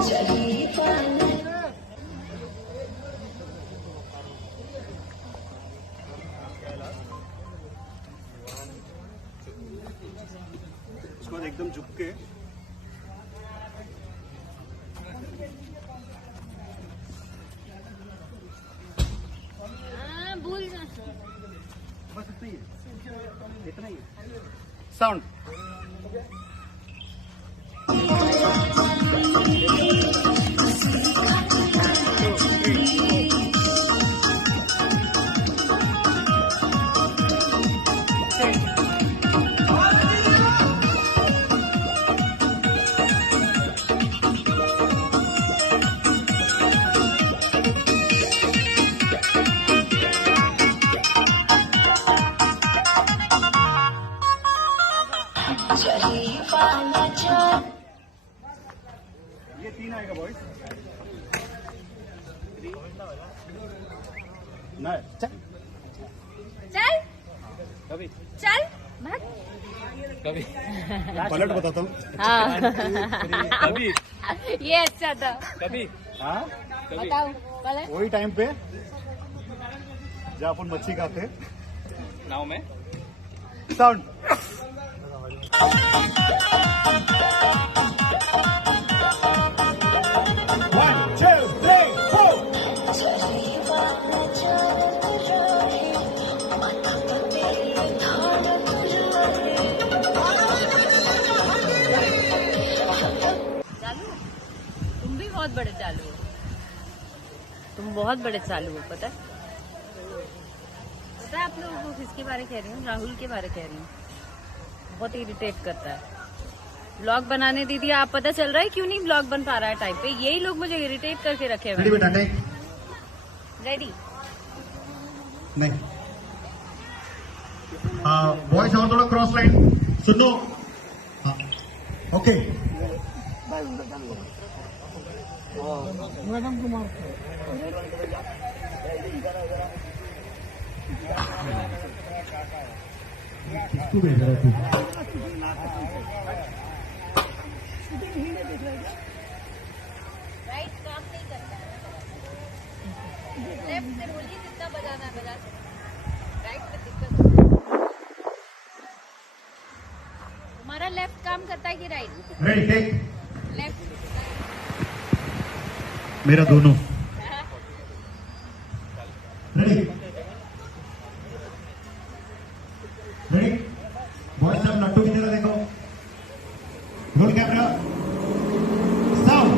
उसके बाद एकदम झुक के भूल जा। बस इतना ही है, इतना ही है। साउंड ये 3 आएगा बॉयज। नहीं चल चल कभी चल भाग। कभी पलट बताता हूँ। हाँ कभी ये अच्छा था। कभी हाँ बताओ पहले। वही टाइम पे जब अपन मच्छी खाते नाव में साउंड चालू तुम भी बहुत बड़े चालू हो। तुम बहुत बड़े चालू हो। पता है आप लोगों को किसके बारे कह रही हूँ? राहुल के बारे कह रही हूँ। बहुत इरिटेट करता है। ब्लॉग बनाने दीदी आप पता चल रहा है क्यों नहीं ब्लॉग बन पा रहा है टाइम पे? यही लोग मुझे इरिटेट करके रखे हुए। बेटा नहीं रेडी नहीं हाँ बॉयज और थोड़ा क्रॉस लाइन सुनो हाँ ओके मैडम कुमार किसको भेज रहा तू? राइट काम नहीं करता है। लेफ्ट से बोलिए जितना बजाना है बजा सकते। राइट में दिक्कत होती है। तुम्हारा लेफ्ट काम करता है कि राइट? Ready take left. मेरा दोनों रेडी रेडी बॉयज सब लट्टू की तरह देखो रोल कैमरा साउंड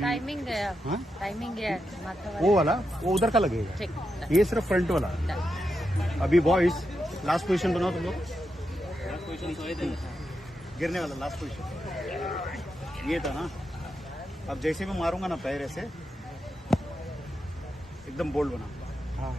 टाइमिंग गया। हाँ? टाइमिंग गया माथा वो वाला वो उधर का लगेगा ठीक। ये सिर्फ फ्रंट वाला अभी बॉयज लास्ट पोजीशन बनाओ तुम लोग गिरने वाला लास्ट पोजीशन ये था ना अब जैसे मैं मारूंगा ना पैर ऐसे एकदम बोल्ड बना हाँ